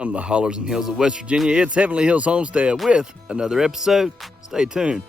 From the hollers and hills of West Virginia, it's Heavenly Hills Homestead with another episode. Stay tuned.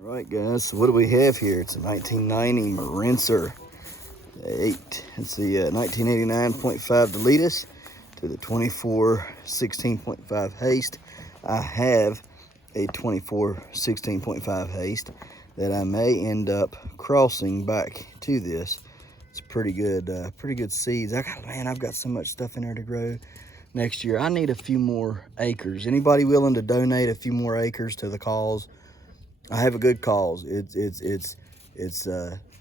All right, guys, so what do we have here? It's a 1990 Marincer 8. It's the 1989.5 Deletus to the 24 16.5 Haste. I have a 24 16.5 Haste that I may end up crossing back to this. It's pretty good seeds. I've got so much stuff in there to grow next year. I need a few more acres. Anybody willing to donate a few more acres to the cause? I have a good cause. It's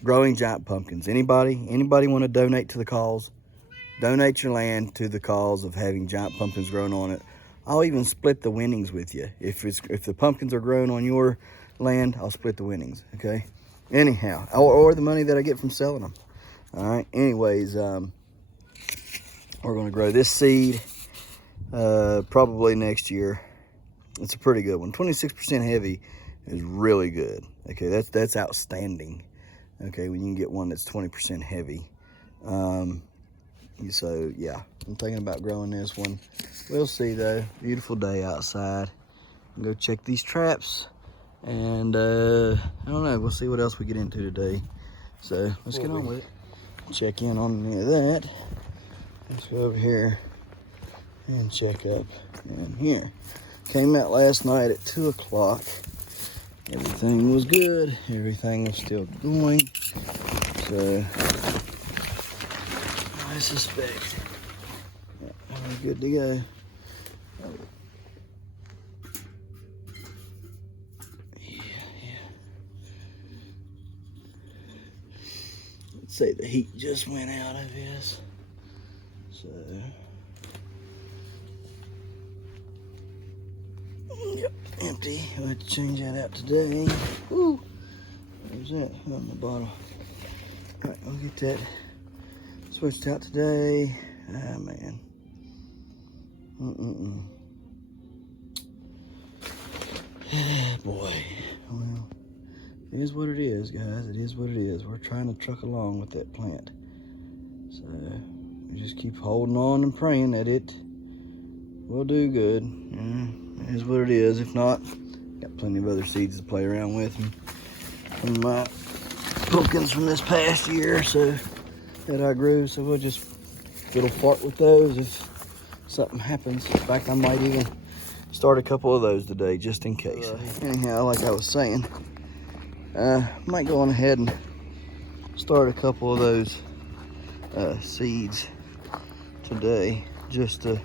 growing giant pumpkins. Anybody want to donate to the cause? Donate your land to the cause of having giant pumpkins grown on it. I'll even split the winnings with you. If the pumpkins are grown on your land, I'll split the winnings. Okay. Anyhow, or the money that I get from selling them. All right. Anyways, we're gonna grow this seed probably next year. It's a pretty good one. 26% heavy is really good. Okay, that's outstanding. Okay, when you can get one that's 20% heavy. So yeah, I'm thinking about growing this one. We'll see though. Beautiful day outside. I'll go check these traps, and I don't know. We'll see what else we get into today. So let's get on with it. Check in on any of that. Let's go over here and check up in here. Came out last night at 2 o'clock. Everything was good. Everything was still going. So I suspect we're good to go. Yeah. Let's say the heat just went out of this. So yep, empty. I'll have to change that out today. Woo! Where's that? On the bottle. Alright, we'll get that switched out today. Ah, man. Boy. Well, it is what it is, guys. It is what it is. We're trying to truck along with that plant. So, we just keep holding on and praying that it will do good. It is what it is. If not, got plenty of other seeds to play around with. And from my pumpkins from this past year that I grew, so we'll just fiddle fart with those if something happens. In fact, I might even start a couple of those today just in case. Anyhow, like I was saying, might go on ahead and start a couple of those seeds today just to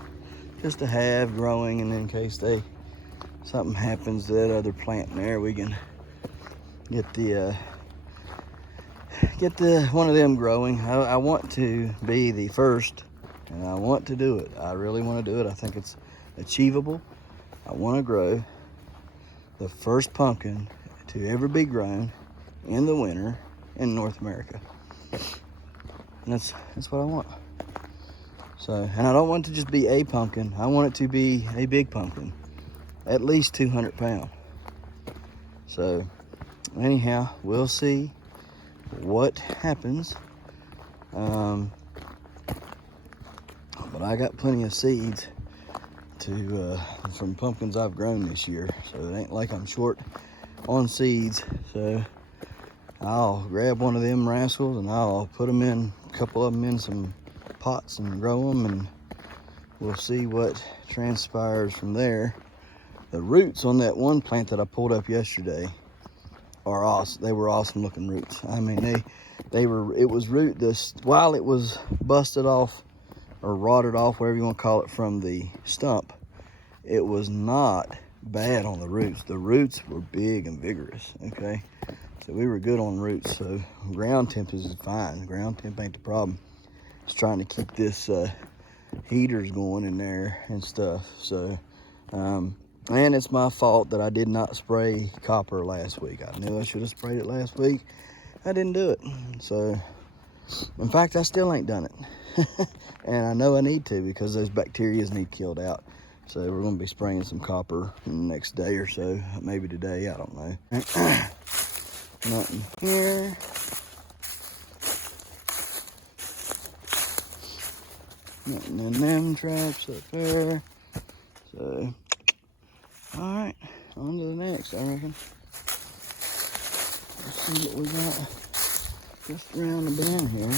have growing, and in case something happens to that other plant in there, we can get the one of them growing. I want to be the first, and I want to do it. I really want to do it. I think it's achievable. I want to grow the first pumpkin to ever be grown in the winter in North America. And that's what I want. So, and I don't want it to just be a pumpkin. I want it to be a big pumpkin. at least 200 pounds. So anyhow, we'll see what happens. But I got plenty of seeds from pumpkins I've grown this year, so it ain't like I'm short on seeds. So I'll grab one of them rascals and I'll put them in, a couple of them in some pots and grow them, and we'll see what transpires from there. The roots on that one plant that I pulled up yesterday are awesome. They were awesome looking roots. I mean, it was root this while it was busted off or rotted off, whatever you want to call it, from the stump. It was not bad on the roots. The roots were big and vigorous, okay? So we were good on roots. So ground temp is fine. Ground temp ain't the problem. It's trying to keep this heaters going in there and stuff. So, and it's my fault that I did not spray copper last week. I knew I should have sprayed it last week. I didn't do it. So, in fact, I still ain't done it. And I know I need to, because those bacteria need killed out. So we're going to be spraying some copper in the next day or so. Maybe today, I don't know. Nothing here. Nothing in them traps up there. So, all right, on to the next, I reckon. Let's see what we got just around the bend here.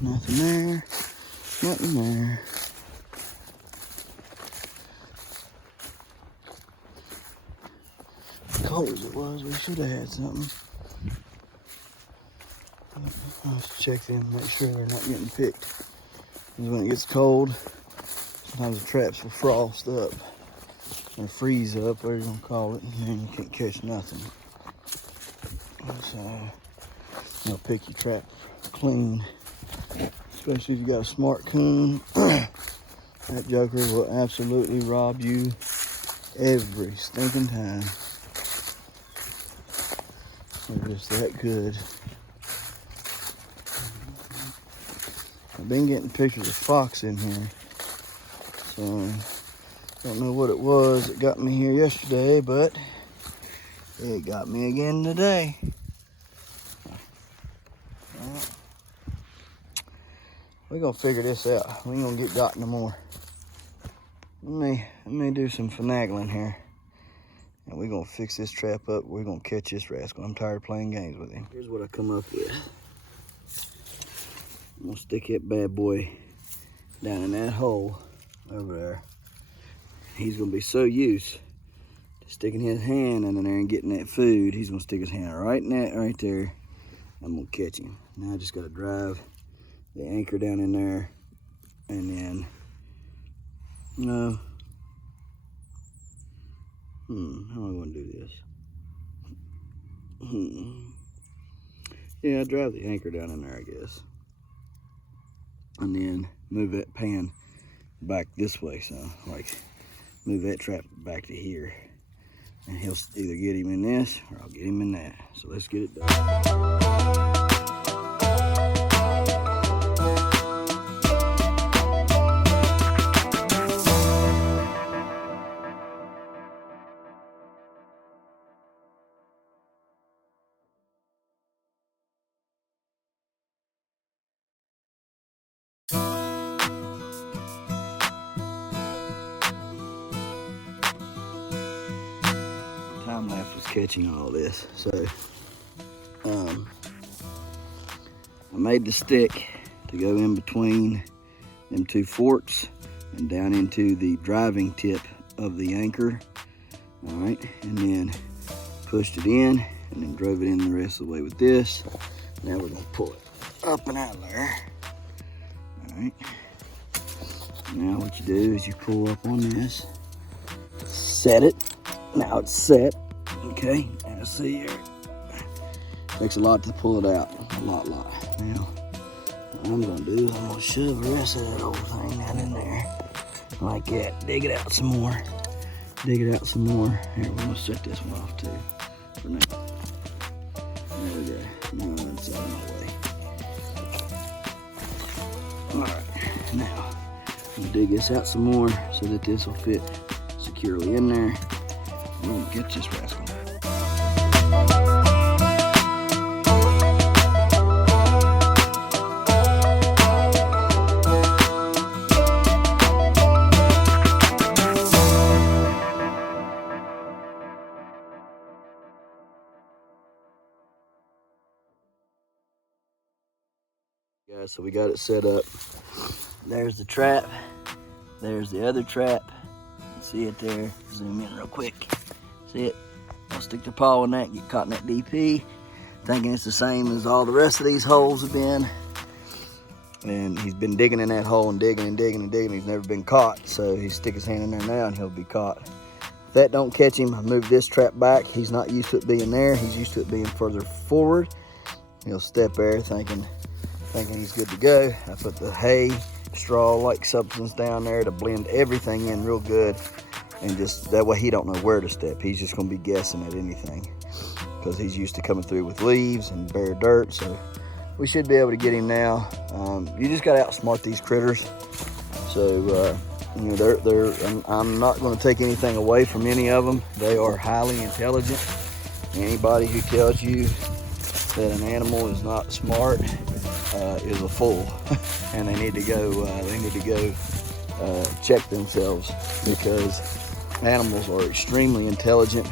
Nothing there, nothing there. Cold as it was, we should have had something. I'll have to check them, make sure they're not getting picked. Because when it gets cold, sometimes the traps will frost up or freeze up, whatever you want to call it, and then you can't catch nothing. So you'll pick your trap clean, especially if you got a smart coon. That joker will absolutely rob you every stinking time. They're just that good. I've been getting pictures of fox in here, so don't know what it was that got me here yesterday, but it got me again today. We're gonna figure this out. We ain't gonna get got no more. Let me do some finagling here, and we're gonna fix this trap up. We're gonna catch this rascal. I'm tired of playing games with him. Here's what I come up with. I'm gonna stick that bad boy down in that hole over there. He's gonna be so used to sticking his hand in there and getting that food, he's gonna stick his hand right in that right there. I'm gonna catch him. Now I just gotta drive the anchor down in there, and then how am I gonna do this? Yeah, I drive the anchor down in there, I guess, and then move that pan back this way. So like move that trap back to here, and he'll either get him in this or I'll get him in that. So let's get it done. Time lapse was catching all this. So I made the stick to go in between them two forks and down into the driving tip of the anchor. All right, and then pushed it in and then drove it in the rest of the way with this. Now we're gonna pull it up and out of there. All right, now what you do is you pull up on this, set it. Now it's set. Okay, now see here. Takes a lot to pull it out. A lot. Now, what I'm gonna do is I'm gonna shove the rest of that old thing down in there. Like that. Dig it out some more. dig it out some more. Here, we're gonna set this one off too for now. There we go. No, it's out of my way. All right, now I'm gonna dig this out some more so that this will fit securely in there. I'm gonna get this rascal. Guys, so we got it set up. There's the trap. There's the other trap. See it there? Zoom in real quick. See it? I'll stick the paw in that, get caught in that DP, thinking it's the same as all the rest of these holes have been. And he's been digging in that hole and digging and digging and digging. He's never been caught, so he stick his hand in there now and he'll be caught. If that don't catch him, I move this trap back. He's not used to it being there. He's used to it being further forward. He'll step there thinking he's good to go. I put the hay, straw-like substance down there to blend everything in real good, and just that way he don't know where to step. He's just gonna be guessing at anything because he's used to coming through with leaves and bare dirt. So we should be able to get him now. You just gotta outsmart these critters. So you know, I'm not gonna take anything away from any of them. They are highly intelligent. Anybody who tells you that an animal is not smart is a fool, and they need to go check themselves, because animals are extremely intelligent.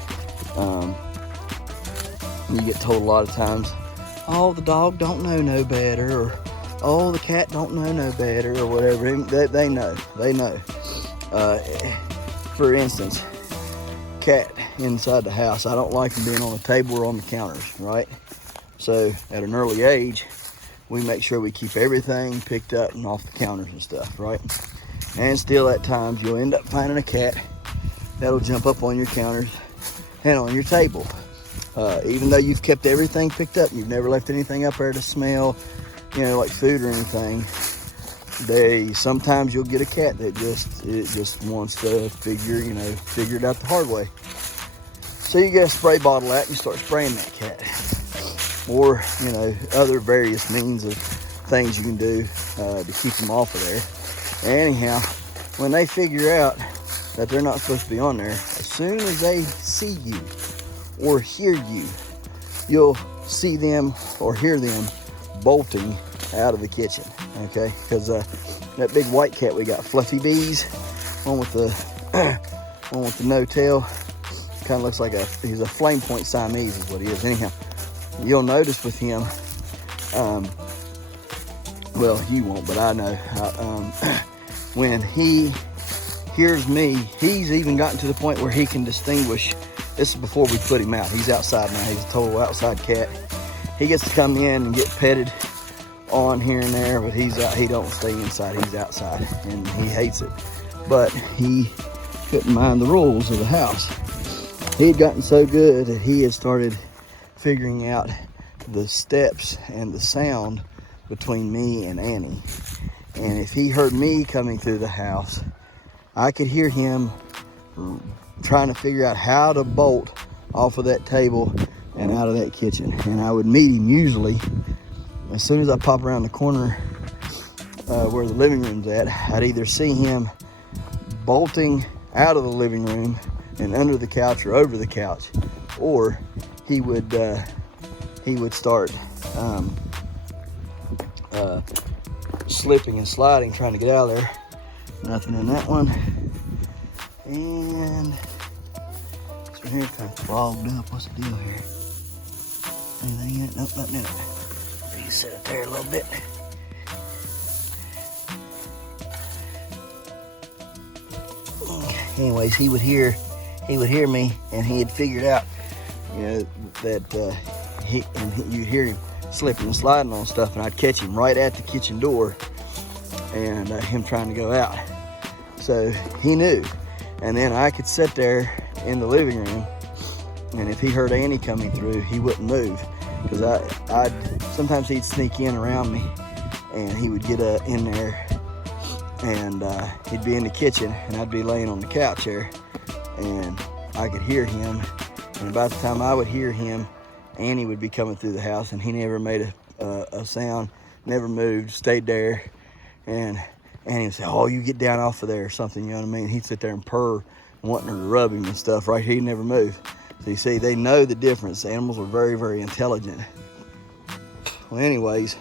You get told a lot of times, oh, the dog don't know no better, or oh, the cat don't know no better, or whatever. They know. For instance, cat inside the house, I don't like them being on the table or on the counters, right? So at an early age, we make sure we keep everything picked up and off the counters and stuff, right? And still at times you'll end up finding a cat that'll jump up on your counters and on your table. Even though you've kept everything picked up, you've never left anything up there to smell, you know, like food or anything. Sometimes you'll get a cat that just wants to figure it out the hard way. So you get a spray bottle out and you start spraying that cat. Or, you know, other various means of things you can do to keep them off of there. Anyhow, when they figure out that they're not supposed to be on there, as soon as they see you or hear you, you'll see them or hear them bolting out of the kitchen, okay? Because that big white cat we got, Fluffy Bees, one with the no tail, kind of looks like he's a flame point Siamese is what he is. Anyhow, you'll notice with him, well, you won't, but I know, when he hears me, he's even gotten to the point where he can distinguish. This is before we put him out. He's outside now. He's a total outside cat. He gets to come in and get petted on here and there, but he don't stay inside. He's outside, and he hates it. But he couldn't mind the rules of the house. He had gotten so good that he had started figuring out the steps and the sound between me and Annie. And if he heard me coming through the house, I could hear him trying to figure out how to bolt off of that table and out of that kitchen. And I would meet him usually as soon as I pop around the corner where the living room's at. I'd either see him bolting out of the living room and under the couch or over the couch, or he would start slipping and sliding, trying to get out of there. Nothing in that one. And this one here kind of clogged up. What's the deal here? Anything in it? Nope, nothing in it. Reset it there a little bit. Anyways, he would hear me, and he had figured out, you know, that you'd hear him slipping and sliding on stuff, and I'd catch him right at the kitchen door, and him trying to go out. So he knew, and then I could sit there in the living room, and if he heard Annie coming through, he wouldn't move, because sometimes he'd sneak in around me, and he would get in there, and he'd be in the kitchen, and I'd be laying on the couch there, and I could hear him. And about the time I would hear him, Annie would be coming through the house, and he never made a sound, never moved, stayed there. And Annie would say, "Oh, you get down off of there," or something, you know what I mean? He'd sit there and purr, wanting her to rub him and stuff, right? He'd never move. So you see, they know the difference. Animals are very, very intelligent. Well, anyways,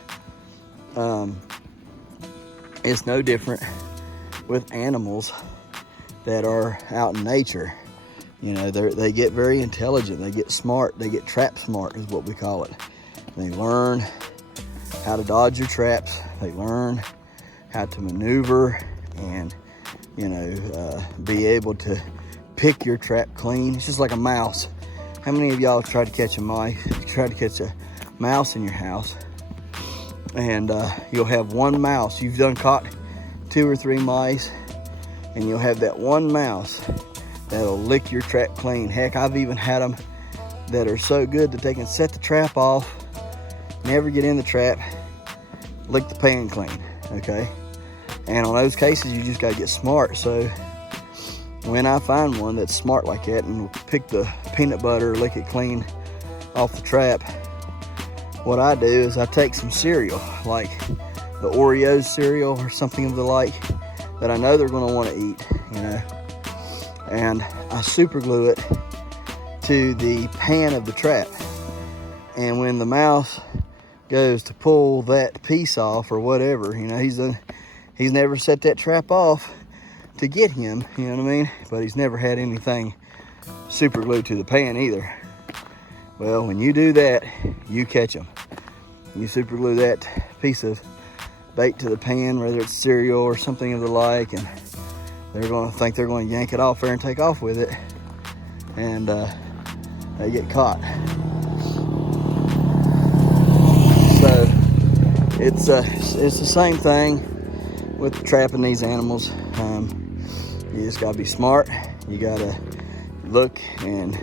it's no different with animals that are out in nature. You know, they get very intelligent, they get smart, they get trap smart is what we call it. They learn how to dodge your traps, they learn how to maneuver and, you know, be able to pick your trap clean. It's just like a mouse. How many of y'all tried to catch a mouse? Tried to catch a mouse in your house, and you'll have one mouse. You've done caught 2 or 3 mice, and you'll have that one mouse that'll lick your trap clean. Heck, I've even had them that are so good that they can set the trap off, never get in the trap, lick the pan clean, okay? And on those cases, you just gotta get smart. So when I find one that's smart like that and will pick the peanut butter, lick it clean off the trap, what I do is I take some cereal, like the Oreos cereal or something of the like, that I know they're gonna wanna eat, you know, and I super glue it to the pan of the trap. And when the mouse goes to pull that piece off or whatever, you know, he's never set that trap off to get him, you know what I mean? But he's never had anything super glued to the pan either. Well, when you do that, you catch them. You super glue that piece of bait to the pan, whether it's cereal or something of the like, and they're going to think they're going to yank it off there and take off with it, and they get caught. So it's the same thing with trapping these animals. You just got to be smart. You got to look and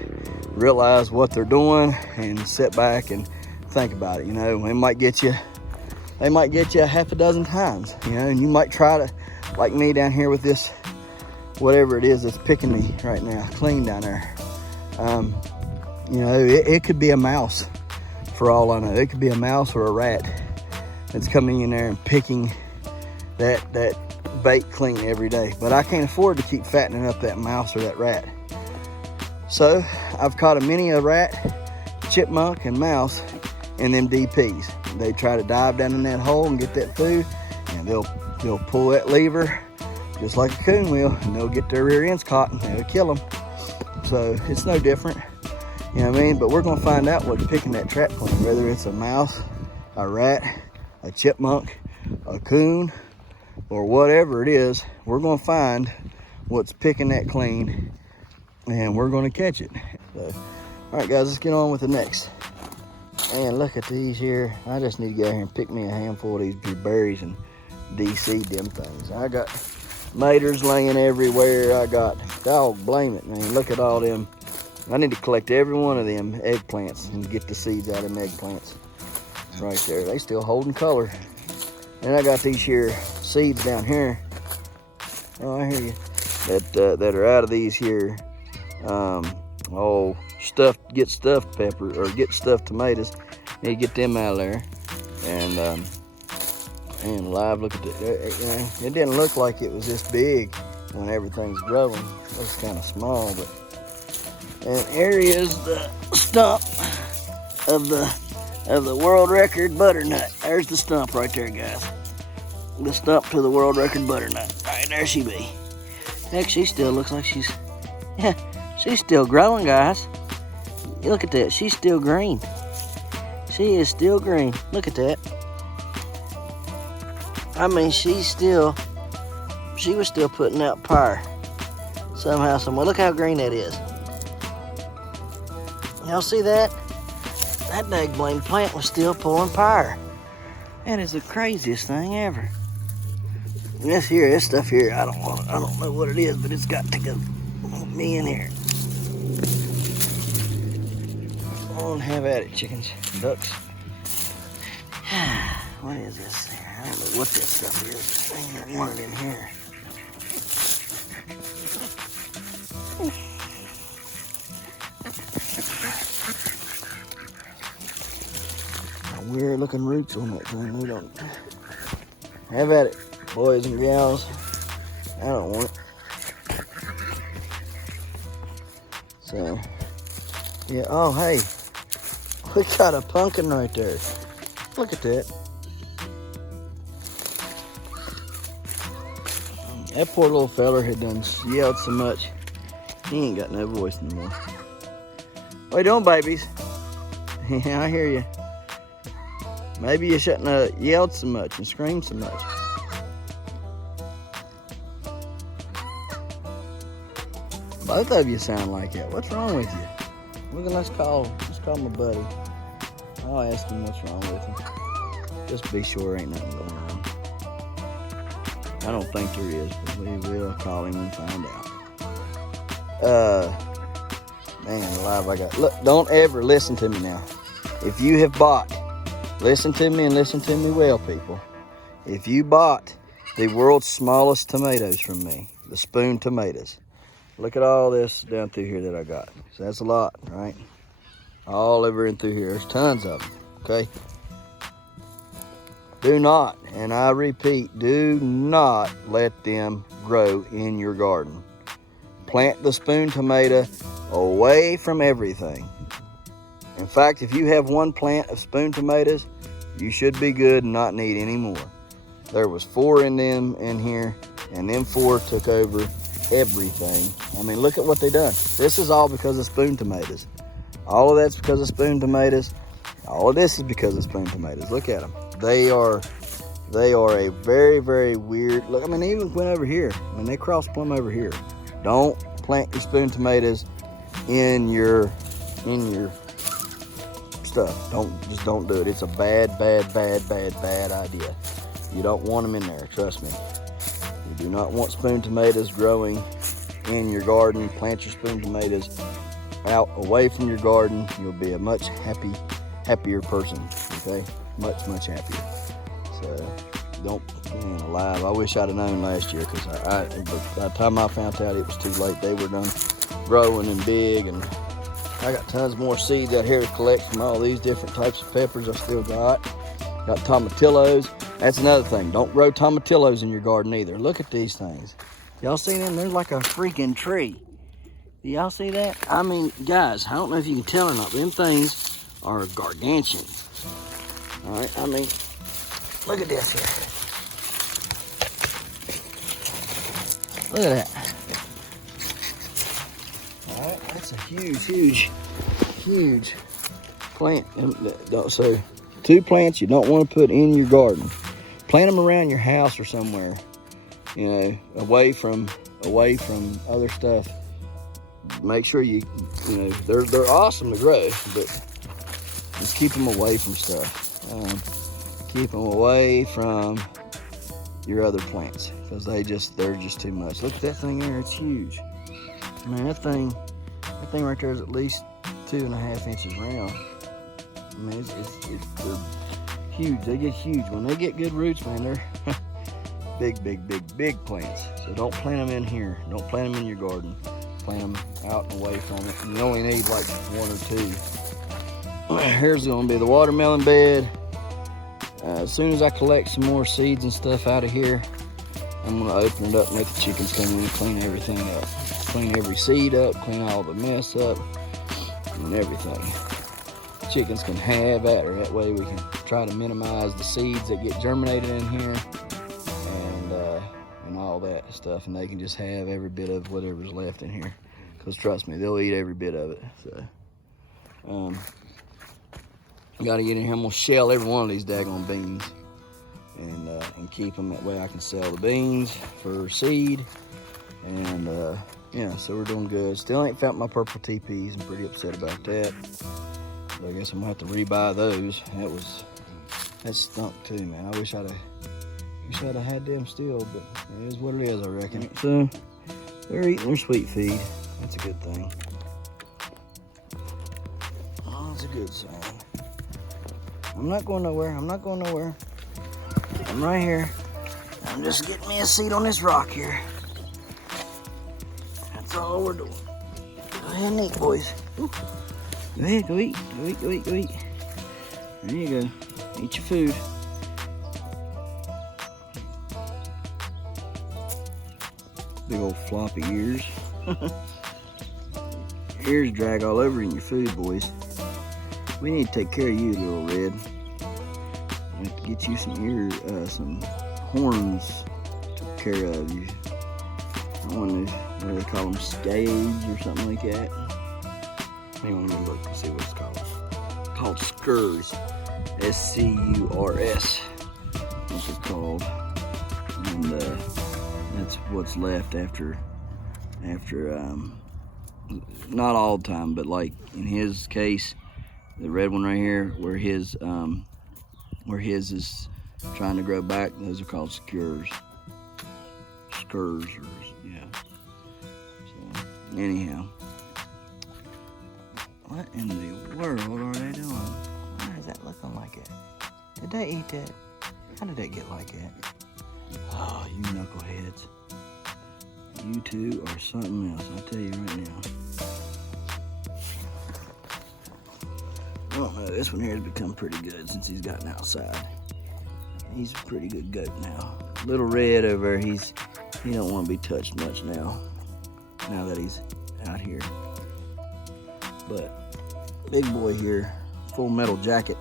realize what they're doing and sit back and think about it. You know, they might get you a half a dozen times, you know, and you might try to, like me down here with this, whatever it is that's picking me right now, clean down there. You know, it could be a mouse for all I know. It could be a mouse or a rat that's coming in there and picking that bait clean every day. But I can't afford to keep fattening up that mouse or that rat. So I've caught many a rat, chipmunk, and mouse in them DPs. They try to dive down in that hole and get that food, and they'll pull that lever just like a coon will, and they'll get their rear ends caught and it'll kill them. So it's no different, you know what I mean? But we're gonna find out what's picking that trap clean, whether it's a mouse, a rat, a chipmunk, a coon, or whatever it is. We're gonna find what's picking that clean, and we're gonna catch it. So, all right, guys, let's get on with the next. And look at these here. I just need to go out here and pick me a handful of these berries and de-seed them things. I got maters laying everywhere. I got, dog blame it, man. Look at all them. I need to collect every one of them eggplants and get the seeds out of them eggplants. Right there. They still holding color. And I got these here seeds down here. Oh, I hear you. That are out of these here. Get stuffed pepper, or get stuffed tomatoes. Need to get them out of there. And live, look at it. You know, it didn't look like it was this big when everything's growing. It looks kind of small, but. And here is the stump of the world record butternut. There's the stump right there, guys. The stump to the world record butternut. Right there she be. Heck, she still looks like she's still growing, guys. You look at that. She's still green. She is still green. Look at that. I mean, she was still putting out fire. Somehow, somewhere. Look how green that is. Y'all see that? That dang blame plant was still pulling fire. That is the craziest thing ever. And this stuff here, I don't know what it is, but it's got to go me in here. Go on, have at it, chickens, ducks. What is this here? I don't know what this stuff is. I ain't got one in here. weird looking roots on that thing. They don't. Have at it, boys and gals. I don't want it. So, yeah. Oh, hey, we got a pumpkin right there. Look at that. That poor little feller had done yelled so much, he ain't got no voice anymore. What you doing, babies? Yeah, I hear you. Maybe you shouldn't have yelled so much and screamed so much. Both of you sound like that. What's wrong with you? Let's call my buddy. I'll ask him what's wrong with him. Just be sure ain't nothing going on. I don't think there is, but we will call him and find out. Man alive, look, don't ever listen to me now. If you have bought, listen to me and listen to me well, people. If you bought the world's smallest tomatoes from me, the spoon tomatoes, look at all this down through here that I got. So that's a lot, right? All over and through here. There's tons of them, okay? Do not, and I repeat, do not let them grow in your garden. Plant the spoon tomato away from everything. In fact, if you have one plant of spoon tomatoes, you should be good and not need any more. There was 4 in them in here, and them 4 took over everything. I mean, look at what they done. This is all because of spoon tomatoes. All of that's because of spoon tomatoes. All of this is because of spoon tomatoes. Look at them. They are a very, very weird look. I mean, they even went over here. I mean, they crossed plumb over here. Don't plant your spoon tomatoes in your stuff. Just don't do it. It's a bad idea. You don't want them in there. Trust me. You do not want spoon tomatoes growing in your garden. Plant your spoon tomatoes out away from your garden. You'll be a much happier person. Okay. Much happier. So don't, man alive. I wish I'd have known last year, because by the time I found out it was too late, they were done growing and big, and I got tons more seeds out here to collect from all these different types of peppers I still got. Got tomatillos. That's another thing. Don't grow tomatillos in your garden either. Look at these things. Y'all see them? They're like a freaking tree. Do y'all see that? I mean, guys, I don't know if you can tell or not, but them things are gargantuan. All right, I mean, look at this here. Look at that. All right, that's a huge plant. So 2 plants you don't want to put in your garden. Plant them around your house or somewhere, you know, away from other stuff. Make sure you know, they're awesome to grow, but just keep them away from stuff. Keep them away from your other plants, because they're just too much. Look at that thing there, it's huge. Man, that thing right there is at least 2.5 inches round. I mean, they're huge. They get huge. When they get good roots, man, they're big plants. So don't plant them in here. Don't plant them in your garden. Plant them out and away from it. You only need like 1 or 2. Here's going to be the watermelon bed. As soon as I collect some more seeds and stuff out of here, I'm going to open it up and let the chickens come in and clean everything up. Clean every seed up, clean all the mess up, and everything. Chickens can have at her. That way we can try to minimize the seeds that get germinated in here, and all that stuff, and they can just have every bit of whatever's left in here. Because trust me, they'll eat every bit of it. So, got to get in here. I'm gonna shell every one of these daggone beans, and keep them. That way I can sell the beans for seed. And yeah, so we're doing good. Still ain't found my purple teepees. I'm pretty upset about that. But I guess I'm gonna have to rebuy those. That stunk too, man. I wish I'd have had them still, but it is what it is, I reckon. So they're eating their sweet feed. That's a good thing. Oh, that's a good sign. I'm not going nowhere. I'm right here. I'm just getting me a seat on this rock here. That's all we're doing. Go ahead and eat, boys. Ooh. Go ahead, go eat. There you go. Eat your food. Big old floppy ears. Ears drag all over in your food, boys. We need to take care of you, little Red. I have to get you some horns took care of. You. I want to, what do they call them, scabs or something like that. Hang on, let me look and see what it's called. It's called scurs. S-C-U-R-S. That's what they're called. And that's what's left after not all the time, but like in his case, the red one right here, where his is trying to grow back, those are called skurs. Skurs, or yeah. So anyhow, what in the world are they doing? Why is that looking like it? Did they eat that? How did they get like that? Oh, you knuckleheads. You two are something else, I'll tell you right now. Oh, this one here has become pretty good since he's gotten outside. He's a pretty good goat now. Little Red over there, he don't want to be touched much now that he's out here. But big boy here, Full Metal Jacket,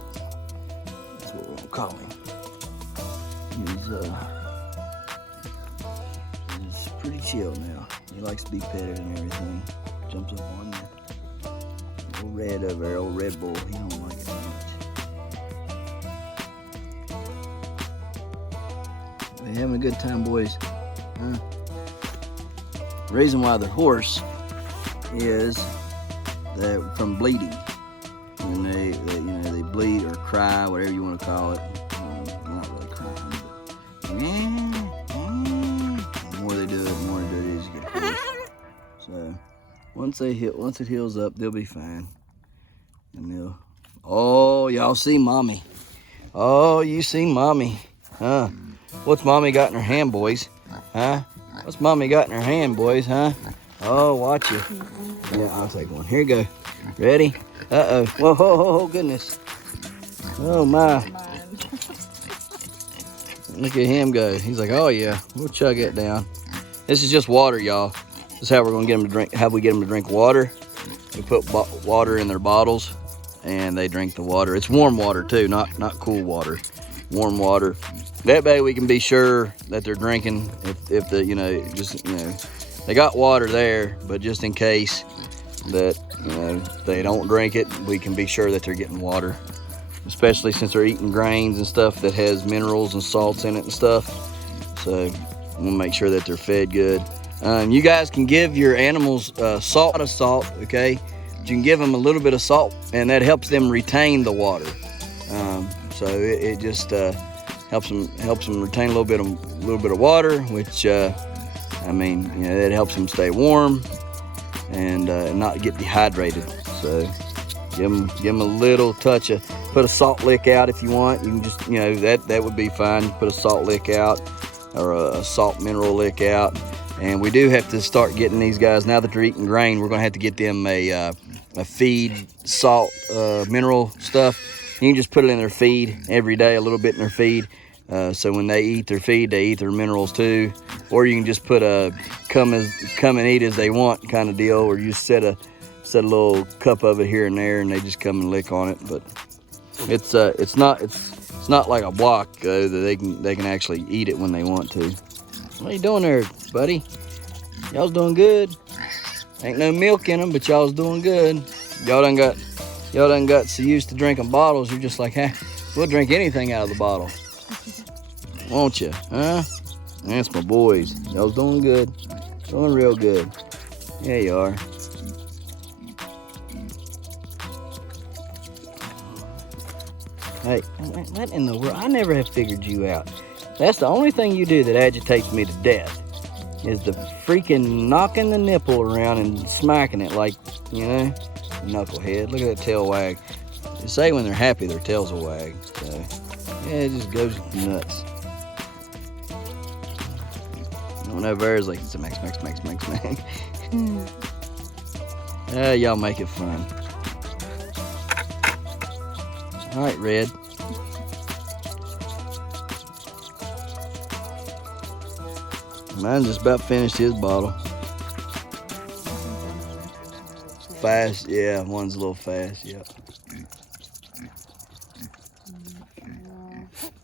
that's what we're gonna call him. He's pretty chill now. He likes to be petted and everything. Jumps up on you. Old Red over there, old Red Bull, he don't like it too much. We having a good time, boys. Huh? The reason why they're hoarse is that from bleeding. When they bleed or cry, whatever you want to call it. Not really crying, but the more they do it, the more dirty it is to get hoarse. So once it heals up, they'll be fine. And oh, y'all see mommy. Oh, you see mommy. Huh? What's mommy got in her hand, boys? Huh? What's mommy got in her hand, boys? Huh? Oh, watch it. Yeah, I'll take one. Here you go. Ready? Uh-oh. Whoa, oh, goodness. Oh, my. Look at him go. He's like, oh, yeah. We'll chug it down. This is just water, y'all. This is how we're going to get them to drink. How we get them to drink water. We put water in their bottles, and they drink the water. It's warm water, too, not cool water. Warm water. That way we can be sure that they're drinking. If they got water there, but just in case that they don't drink it, we can be sure that they're getting water. Especially since they're eating grains and stuff that has minerals and salts in it and stuff. So we'll make sure that they're fed good. You guys can give your animals salt, okay? You can give them a little bit of salt, and that helps them retain the water. So it just helps them retain a little bit of water, which it helps them stay warm and not get dehydrated. So give them a little touch of, put a salt lick out if you want. You can just that would be fine. Put a salt lick out or a salt mineral lick out. And we do have to start getting these guys, now that they're eating grain, we're gonna have to get them a feed salt mineral stuff. You can just put it in their feed every day, a little bit in their feed. So when they eat their feed, they eat their minerals too. Or you can just put a come and eat as they want kind of deal, or you set a little cup of it here and there, and they just come and lick on it. But it's not like a block that they can actually eat it when they want to. What are you doing there, buddy? Y'all's doing good. Ain't no milk in them, but y'all's doing good. Y'all done got so used to drinking bottles. You're just like, hey, we'll drink anything out of the bottle. Won't you, huh? That's my boys. Y'all's doing good. Doing real good. Yeah, you are. Hey, what in the world? I never have figured you out. That's the only thing you do that agitates me to death, is the freaking knocking the nipple around and smacking it like, knucklehead. Look at that tail wag. They say when they're happy, their tails will wag. So, yeah, it just goes nuts. One over there is like, it's a max. Y'all make it fun. All right, Red. Mine just about finished his bottle. Fast, yeah, one's a little fast, yep.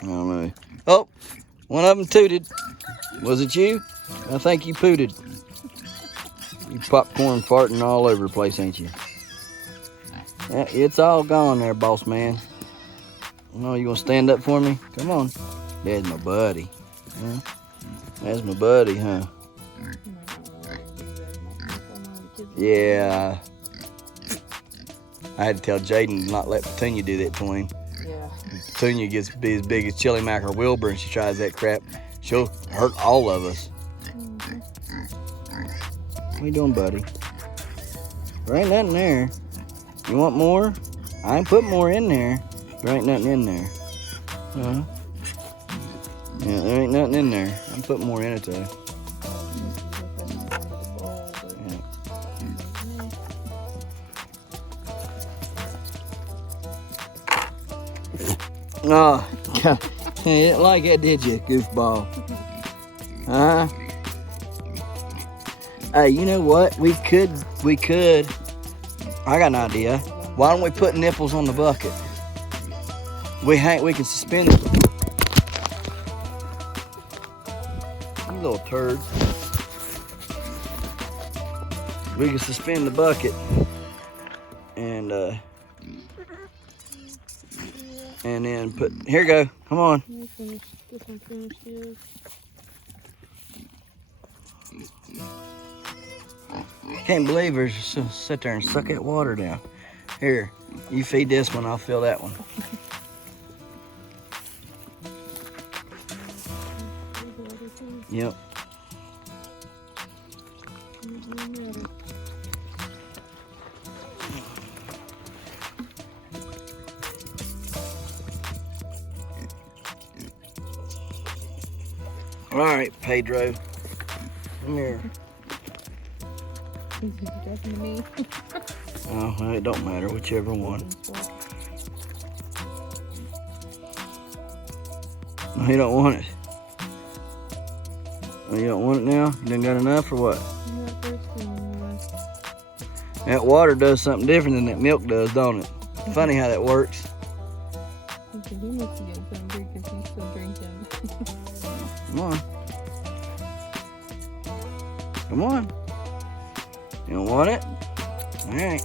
I don't know. Oh, one of them tooted. Was it you? I think you pooted. You popcorn farting all over the place, ain't you? Yeah, it's all gone there, boss man. Oh, you gonna stand up for me? Come on. There's my buddy. Huh? That's my buddy, huh? Yeah. I had to tell Jaden to not let Petunia do that to him. Yeah. Petunia gets to be as big as Chili Mac or Wilbur and she tries that crap, she'll hurt all of us. What you doing, buddy? There ain't nothing there. You want more? I ain't put more in there. There ain't nothing in there. Huh? Yeah, there ain't nothing in there. I'm putting more in it though. Oh, God. You didn't like that, did you, goofball? Huh? Hey, you know what? We could. I got an idea. Why don't we put nipples on the bucket? We can suspend it. You little turd. We can suspend the bucket and then put, here you go, come on. Can't believe her just sit there and suck that water down. Here, you feed this one, I'll fill that one. Yep. All right, Pedro. Come here. Oh, well, it don't matter, whichever one. No, you don't want it. Oh, you don't want it now? You done got enough or what? That water does something different than that milk does, don't it? Funny how that works. Come on. Come on. You don't want it? All right.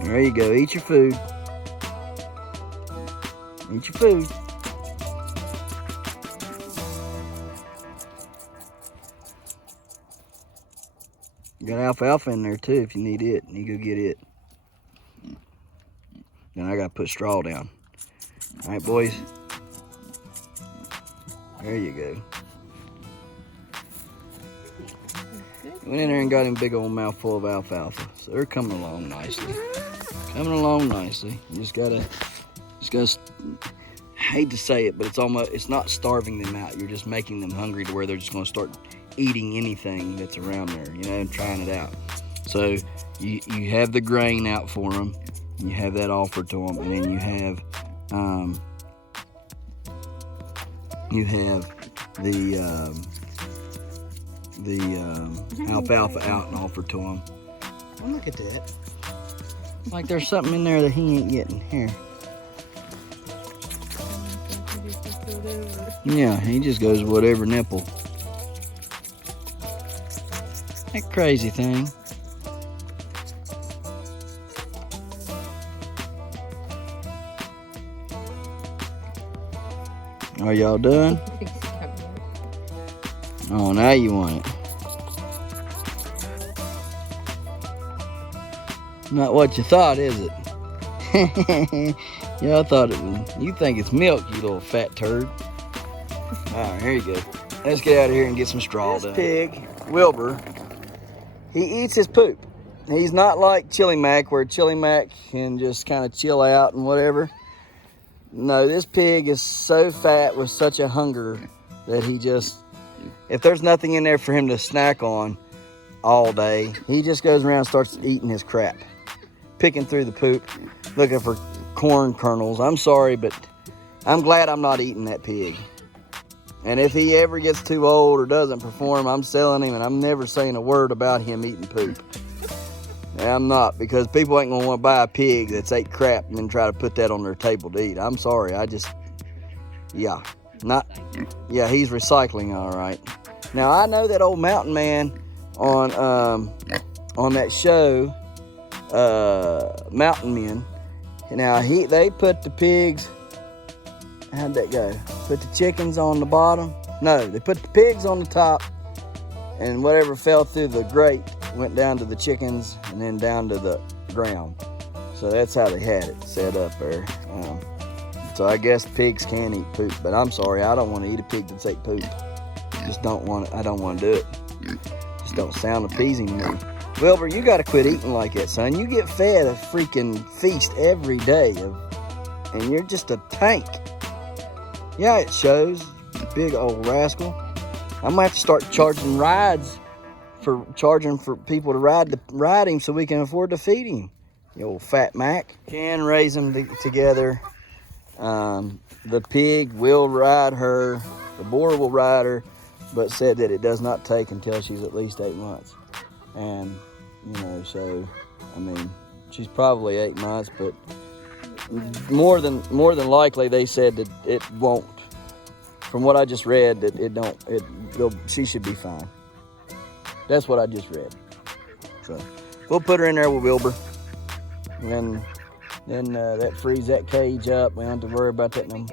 There you go. Eat your food. Eat your food. You got alfalfa in there too if you need it. You go get it. Then I gotta put straw down. All right, boys. There you go. Went in there and got him a big old mouthful of alfalfa. So they're coming along nicely. Coming along nicely. You just gotta, I hate to say it, but it's not starving them out. You're just making them hungry to where they're just gonna start eating anything that's around there, you know, and trying it out. So you have the grain out for them. You have that offered to them, and then you have the alfalfa out and offered to him. Oh, look at that. Like there's something in there that he ain't getting. Here. Yeah, he just goes whatever nipple. That crazy thing. Are y'all done? Oh, now you want it. Not what you thought, is it? Yeah, I thought it was. You think it's milk, you little fat turd. All right, here you go. Let's get out of here and get some straw done. This pig, Wilbur, he eats his poop. He's not like Chili Mac, where Chili Mac can just kind of chill out and whatever. No, this pig is so fat with such a hunger that he just, if there's nothing in there for him to snack on all day, he just goes around and starts eating his crap. picking through the poop, looking for corn kernels. I'm sorry, but I'm glad I'm not eating that pig. And if he ever gets too old or doesn't perform, I'm selling him, and I'm never saying a word about him eating poop. I'm not, because people ain't gonna want to buy a pig that's ate crap and then try to put that on their table to eat. I'm sorry, yeah, he's recycling, all right. Now I know that old mountain man on that show, Mountain Men. Now they put the pigs. How'd that go? Put the chickens on the bottom? No, they put the pigs on the top, and whatever fell through the grate went down to the chickens and then down to the ground. So that's how they had it set up there. So I guess pigs can eat poop, but I'm sorry, I don't want to eat a pig that's ate poop. I don't want to do it. Just don't sound appeasing to me. Wilbur, you got to quit eating like that, son. You get fed a freaking feast every day, and you're just a tank. Yeah, it shows, big old rascal. I'm gonna have to start charging for people to ride him so we can afford to feed him. You old fat Mac. Can raise them together. The pig will ride her. The boar will ride her, but said that it does not take until she's at least 8 months. And so I mean, she's probably 8 months, but more than likely they said that it won't. From what I just read, that she should be fine. That's what I just read. So we'll put her in there with Wilbur, and then that frees that cage up. We don't have to worry about that no more.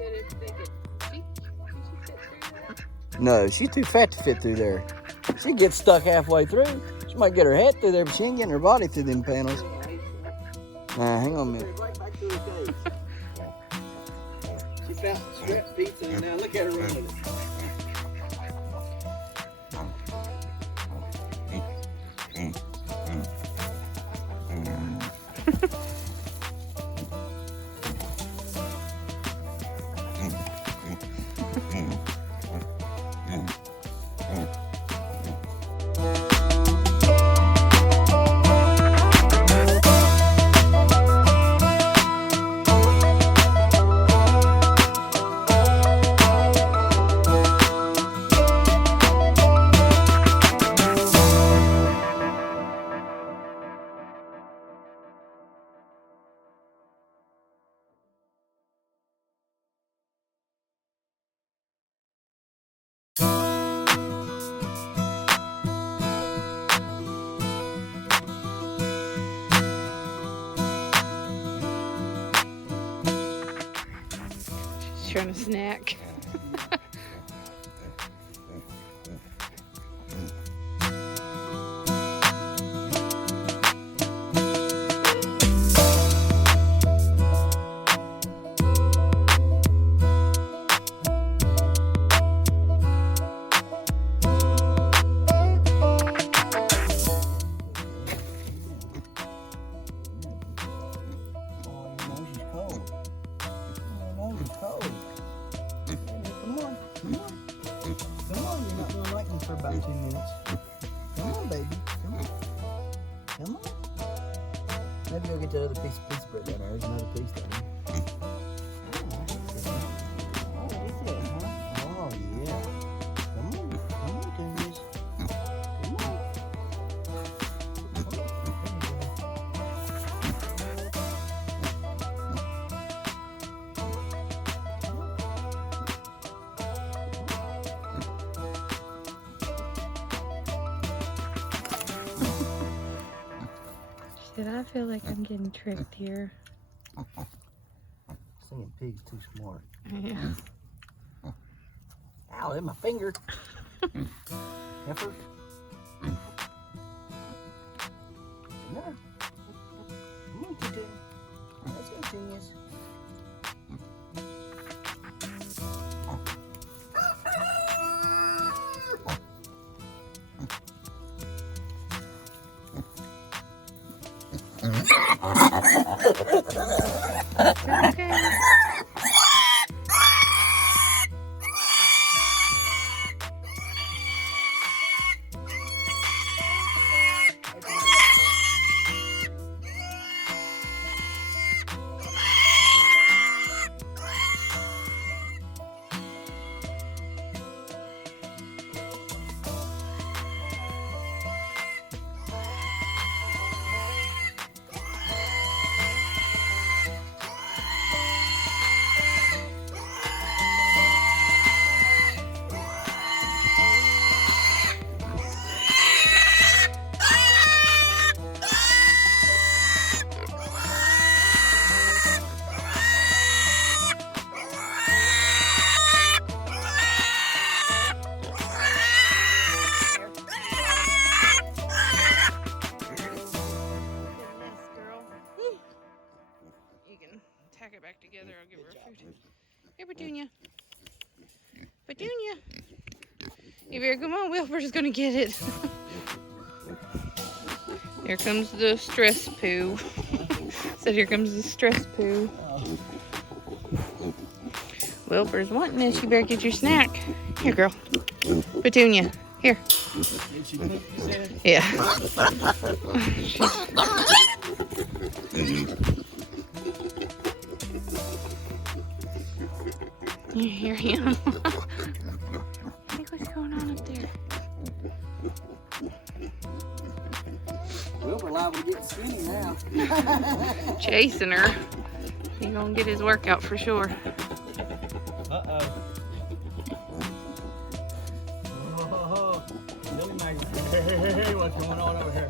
No, she's too fat to fit through there. She gets stuck halfway through. She might get her head through there, but she ain't getting her body through them panels. Hang on a minute. She found strep pizza, and now look at her running it. Trying to snack. For about 2 minutes. Come on, baby. Come on. Come on. Maybe go get that other piece of pizza bread down there. There's another piece down there. Oh, is it, huh? Oh, yeah. Come on. Come on, Tunias. Come on. I feel like I'm getting tricked here. Singing pig's too smart. Yeah. Ow, hit my finger. Heifer. No. Come on, Tutu. Let's go, Tunias. Okay. You better come on, Wilbur's gonna get it. Here comes the stress poo. Said here comes the stress poo. Wilbur's wanting this. You better get your snack. Here, girl. Petunia. Here. Yeah. You hear him? Hey, what's going on up there? Wilbur liable to get skinny now. Chasing her. He's gonna get his workout for sure. Uh-oh. Oh, Billy Maggie. Hey, what's going on over here?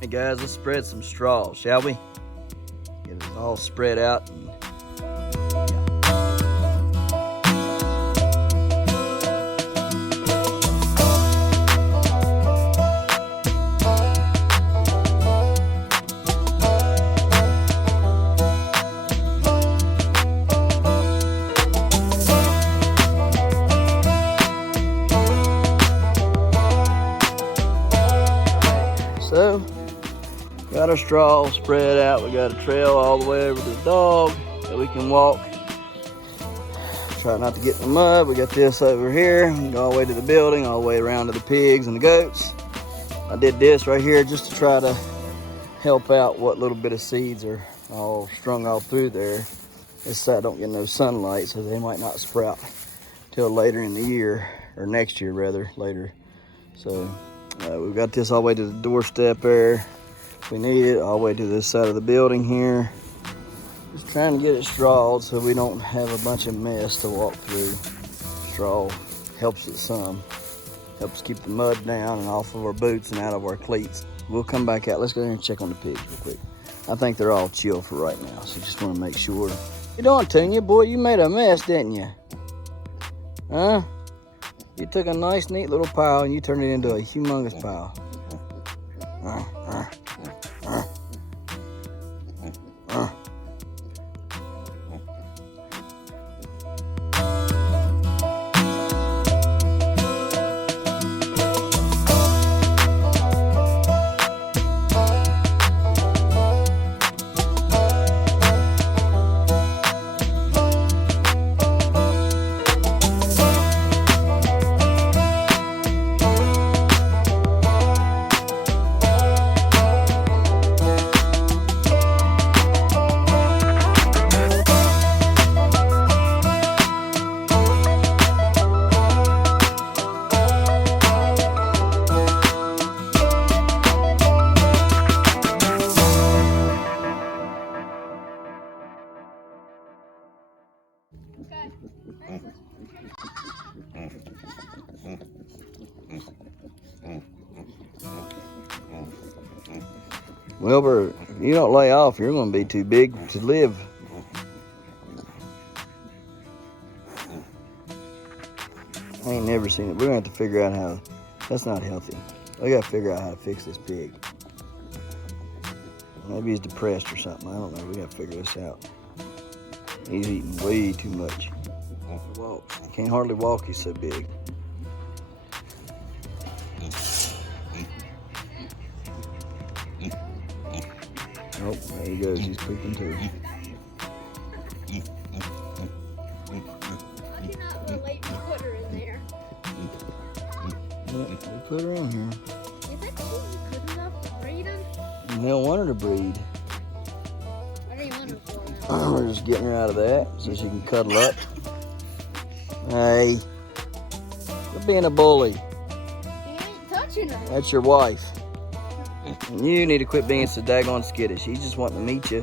Hey guys, let's spread some straw, shall we? Get it all spread out. So, got our straw spread out. We got a trail all the way over to the dog that we can walk. Try not to get in the mud. We got this over here. We can go all the way to the building, all the way around to the pigs and the goats. I did this right here just to try to help out what little bit of seeds are all strung all through there. This side don't get no sunlight, so they might not sprout till later in the year, or next year rather, later. So we've got this all the way to the doorstep there. If we need it, all the way to this side of the building here. Just trying to get it strawed so we don't have a bunch of mess to walk through. Straw helps it some. Helps keep the mud down and off of our boots and out of our cleats. We'll come back out. Let's go there and check on the pigs real quick. I think they're all chill for right now, so just want to make sure You doing, Petunia? Boy, you made a mess, didn't you? Huh? You took a nice, neat little pile and you turned it into a humongous pile. Wilbur, if you don't lay off, you're going to be too big to live. I ain't never seen it. We're going to have to figure out how. That's not healthy. We got to figure out how to fix this pig. Maybe he's depressed or something. I don't know. We got to figure this out. He's eating way too much. He can't hardly walk. He's so big. Oh, there he goes. He's pooping too. Yeah, we put her in here. Is that cool? You good enough to breed them? You don't want her to breed. What do you want her for now? We're just getting her out of that so she can cuddle up. Hey, quit being a bully. You ain't touching her. That's your wife. And you need to quit being so daggone skittish. He's just wanting to meet you.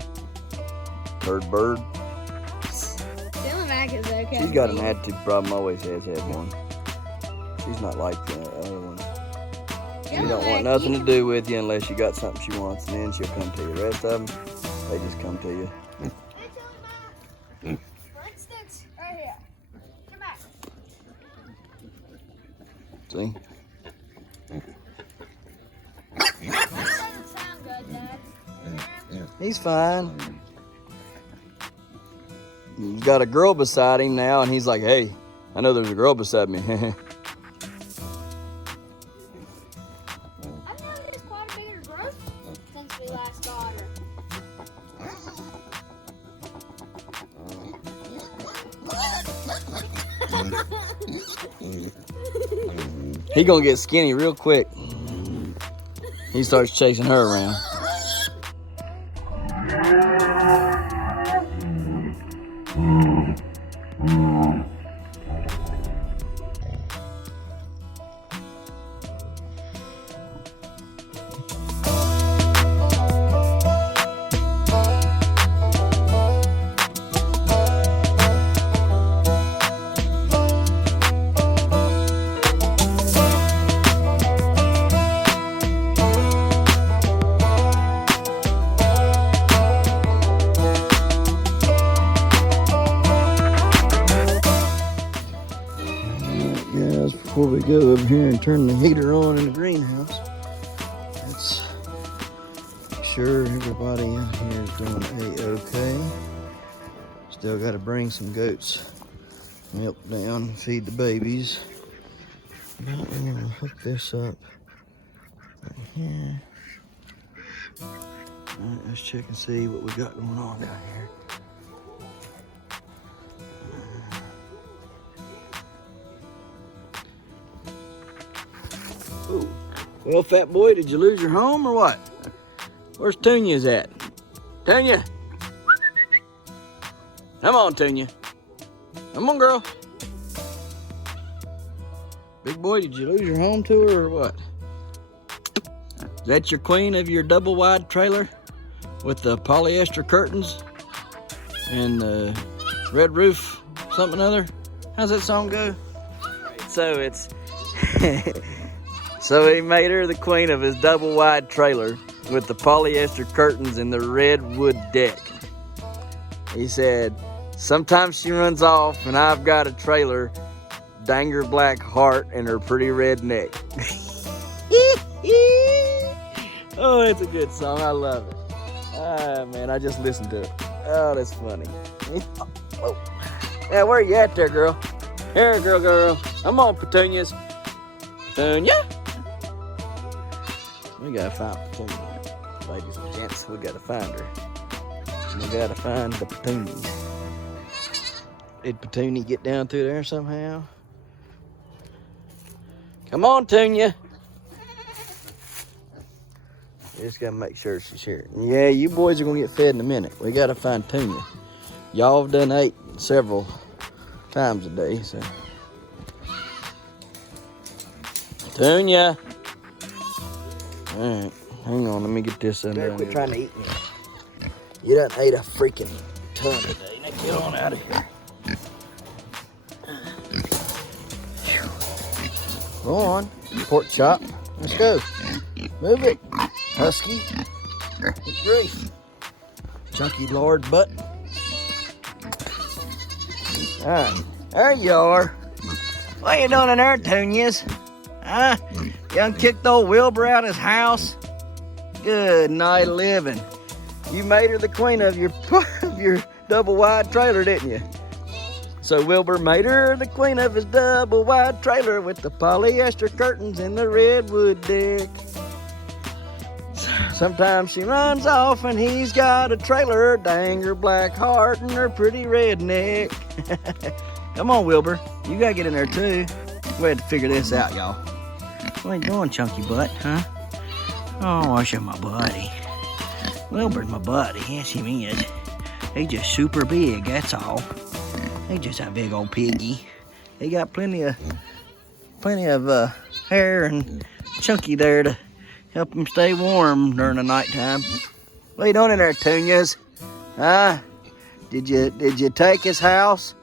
Bird. Dylan Mac is okay. She's got an attitude problem, always has had one. She's not like the other one. She don't want nothing to do with you unless you got something she wants, and then she'll come to you. The rest of them, they just come to you. Hey, Dylan Mac. For instance, right here. Come back. See? That doesn't sound good, Dad. He's fine. He's got a girl beside him now, and he's like, hey, I know there's a girl beside me. I've noticed quite a bit of growth since we last got her. He gonna get skinny real quick. He starts chasing her around. Before we go over here and turn the heater on in the greenhouse, let's make sure everybody out here is doing A-okay. Still got to bring some goats milk down, feed the babies. But I'm going to hook this up right here. Alright, let's check and see what we got going on down here. Ooh. Well, fat boy, did you lose your home or what? Where's Petunia's at? Petunia! Come on, Petunia. Come on, girl. Big boy, did you lose your home to her or what? Is that your queen of your double wide trailer with the polyester curtains and the red roof, something or other? How's that song go? So it's... So he made her the queen of his double wide trailer with the polyester curtains and the red wood deck. He said, Sometimes she runs off and I've got a trailer, dang her black heart and her pretty red neck. Oh, it's a good song. I love it. Ah, man, I just listened to it. Oh, that's funny. Oh. Yeah, where you at there, girl? Here, girl. Come on, Petunias. Petunia? We gotta find Petunia. Ladies and gents, we gotta find her. We gotta find the Petunia. Did Petunia get down through there somehow? Come on, Petunia. Just gotta make sure she's here. Yeah, you boys are gonna get fed in a minute. We gotta find Petunia. Y'all have done ate several times a day, so. Petunia. All right, hang on. Let me get this under. Quit trying to eat me. You done ate a freaking ton today. Now get on out of here. Go on, pork chop. Let's go. Move it, husky. Good grief. Chunky lord butt. All right, there you are. What you doing in there, Petunias? Huh? You done kicked old Wilbur out of his house? Good night of living. You made her the queen of your double wide trailer, didn't you? So Wilbur made her the queen of his double wide trailer with the polyester curtains and the redwood deck. Sometimes she runs off and he's got a trailer, dang her black heart and her pretty red neck. Come on, Wilbur. You gotta get in there too. We had to figure this out, y'all. What you doing, chunky butt, huh? Oh, I show my buddy. Wilbur's my buddy. Yes, he is. He's just super big, that's all. He's just a big old piggy. He got plenty of hair and chunky there to help him stay warm during the nighttime. What you doing in there, Petunias? Huh? Did you take his house?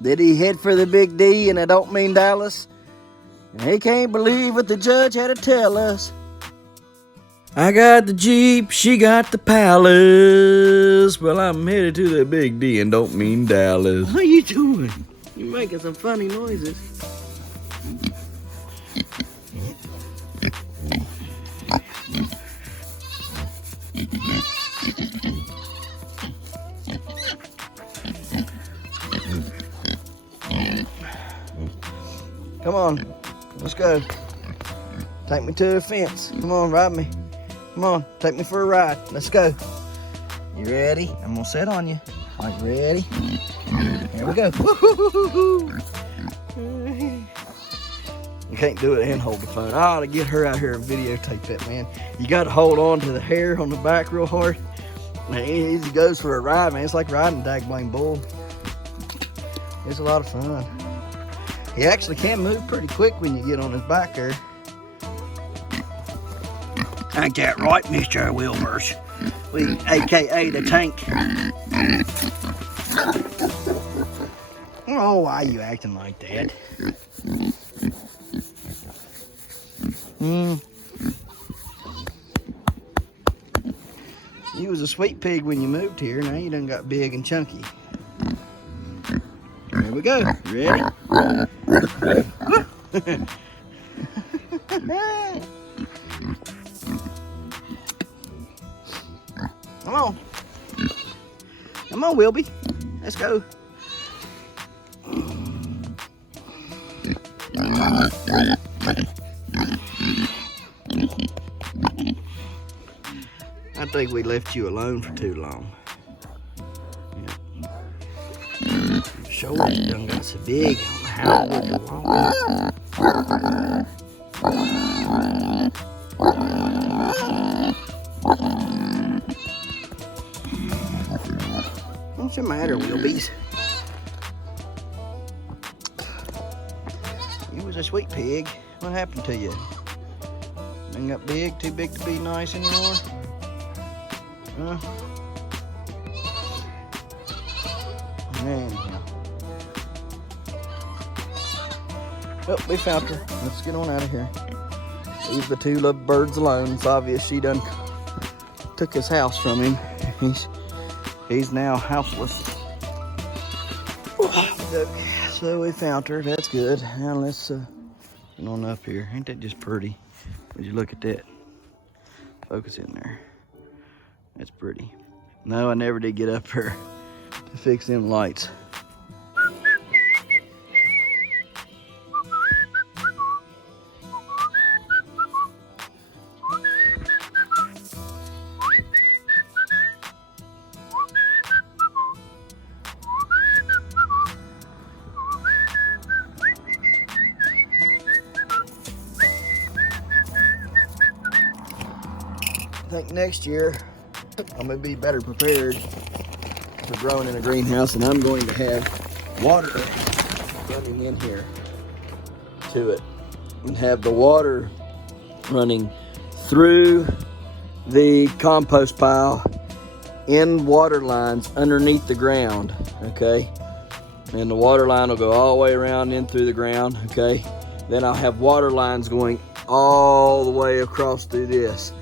Did he head for the big D, and I don't mean Dallas? And he can't believe what the judge had to tell us. I got the Jeep, she got the Palace. Well, I'm headed to the big D and don't mean Dallas. What are you doing? You're making some funny noises. Come on, let's go. Take me to the fence. Come on, ride me. Come on, take me for a ride. Let's go. You ready? I'm gonna sit on you. Are you ready? Here we go. You can't do it and hold the phone. I ought to get her out here and videotape that, man. You got to hold on to the hair on the back real hard. Man, he goes for a ride, man. It's like riding a dagblang bull. It's a lot of fun. He actually can move pretty quick when you get on his back there. Ain't that right, Mr. Wilburs? We, AKA the tank. Oh, why are you acting like that? You was a sweet pig when you moved here. Now you done got big and chunky. Here we go. Ready? Come on. Come on, Wilby. Let's go. I think we left you alone for too long. Yeah. Shoulders done got so big. How would you walk? What's the matter, Wilbies? You was a sweet pig. What happened to you? Didn't got big, too big to be nice anymore? Huh? Man. Oh, we found her. Let's get on out of here. Leave the two lovebirds alone. It's obvious she done took his house from him. he's now houseless. So we found her. That's good. Now let's get on up here. Ain't that just pretty? Would you look at that? Focus in there. That's pretty. No, I never did get up here to fix them lights. I think next year I'm gonna be better prepared for growing in a greenhouse, and I'm going to have water running in here to it, and have the water running through the compost pile in water lines underneath the ground, okay? And the water line will go all the way around in through the ground, okay? Then I'll have water lines going all the way across through this,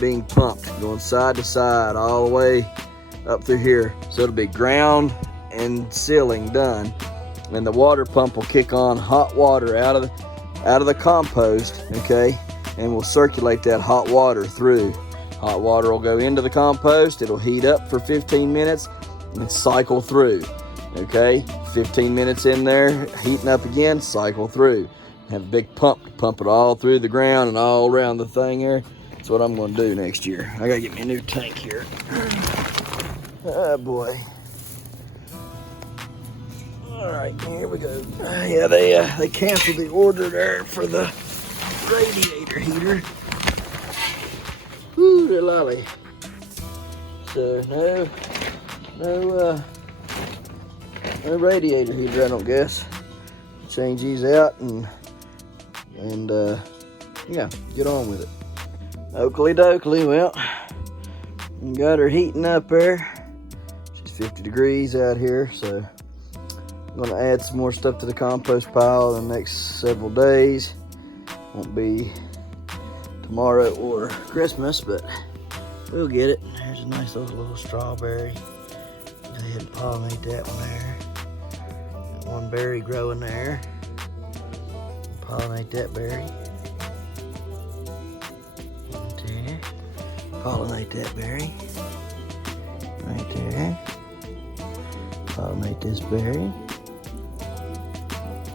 being pumped, going side to side all the way up through here. So it'll be ground and ceiling done, and the water pump will kick on hot water out of the compost, okay, and we'll circulate that hot water through. Hot water will go into the compost. It'll heat up for 15 minutes and cycle through, okay? 15 minutes in there, heating up again, cycle through. Have a big pump to pump it all through the ground and all around the thing there. That's what I'm going to do next year. I got to get me a new tank here. Oh boy. All right, here we go. Yeah, they canceled the order there for the radiator heater. Woo, the lolly. So no radiator heater, I don't guess. Change these out and yeah, get on with it. Oakley dokley, well, we got her heating up there. She's 50 degrees out here, so I'm gonna add some more stuff to the compost pile in the next several days. Won't be tomorrow or Christmas, but we'll get it. There's a nice little strawberry. Go ahead and pollinate that one there. Got one berry growing there. Pollinate that berry. Pollinate that berry. Right there. Pollinate this berry.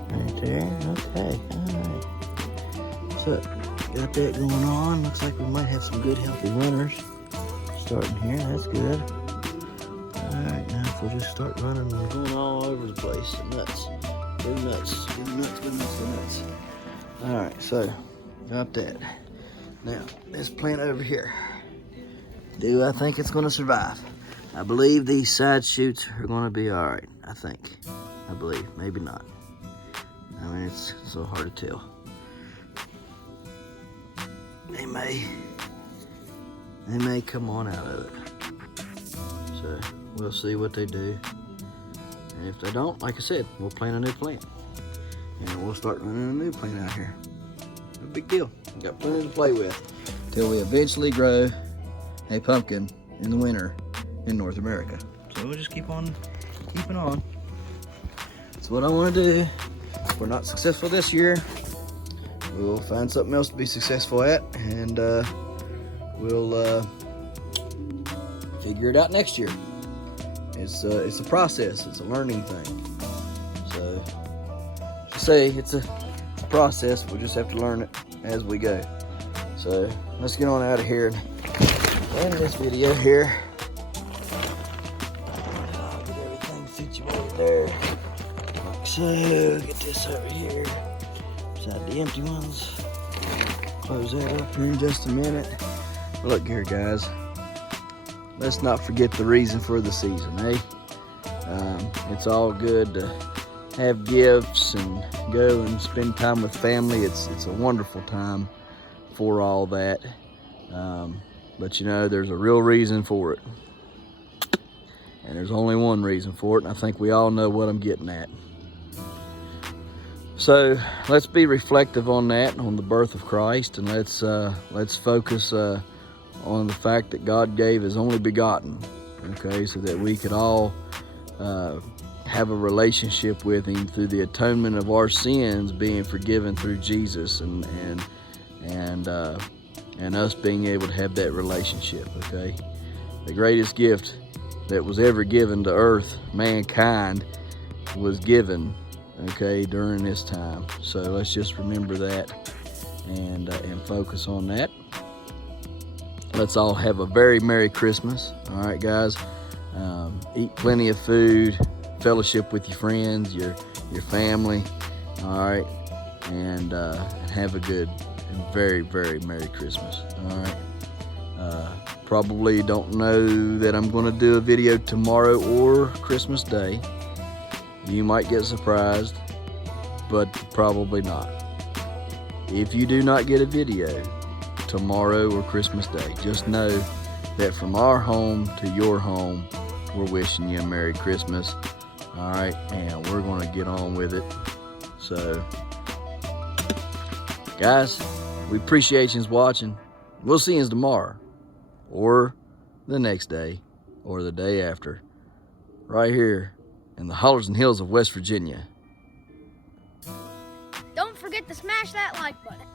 Right there. Okay. Alright. So, got that going on. Looks like we might have some good healthy runners starting here. That's good. Alright, now if we'll just start running and going all over the place. Nuts. Go nuts. Go nuts. Go nuts. Go nuts. Alright, so got that. Now, this plant over here. Do I think it's going to survive? I believe these side shoots are going to be all right. I think. I believe. Maybe not. I mean, it's so hard to tell. They may come on out of it. So we'll see what they do. And if they don't, like I said, we'll plant a new plant. And we'll start running a new plant out here. No big deal. We got plenty to play with till we eventually grow a pumpkin in the winter in North America. So we'll just keep on keeping on. That's what I want to do. If we're not successful this year, we'll find something else to be successful at, and we'll figure it out next year. It's a process. It's a learning thing. So, to say it's a process. We'll just have to learn it as we go. So let's get on out of here and end this video here. Get everything situated there. Like so. Get this over here. Beside the empty ones. Close that up here in just a minute. Look here, guys. Let's not forget the reason for the season, eh? It's all good to have gifts and go and spend time with family. It's a wonderful time for all that. But you know, there's a real reason for it. And there's only one reason for it, and I think we all know what I'm getting at. So let's be reflective on that, on the birth of Christ, and let's focus on the fact that God gave His only begotten, okay, so that we could all have a relationship with him through the atonement of our sins being forgiven through Jesus, and us being able to have that relationship, okay? The greatest gift that was ever given to earth, mankind, was given, okay, during this time. So let's just remember that and focus on that. Let's all have a very Merry Christmas. All right, guys. Eat plenty of food, fellowship with your friends, your family. All right, and have a good and very, very Merry Christmas. All right. Probably don't know that I'm going to do a video tomorrow or Christmas Day. You might get surprised, but probably not. If you do not get a video tomorrow or Christmas Day, just know that from our home to your home, we're wishing you a Merry Christmas. All right, and we're going to get on with it. So, guys, we appreciate you watching. We'll see you tomorrow, or the next day, or the day after, right here in the hollers and hills of West Virginia. Don't forget to smash that like button.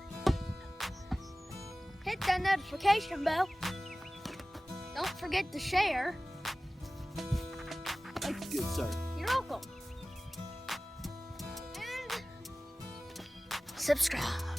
Hit that notification bell. Don't forget to share. Thank you, good sir. You're welcome. And subscribe.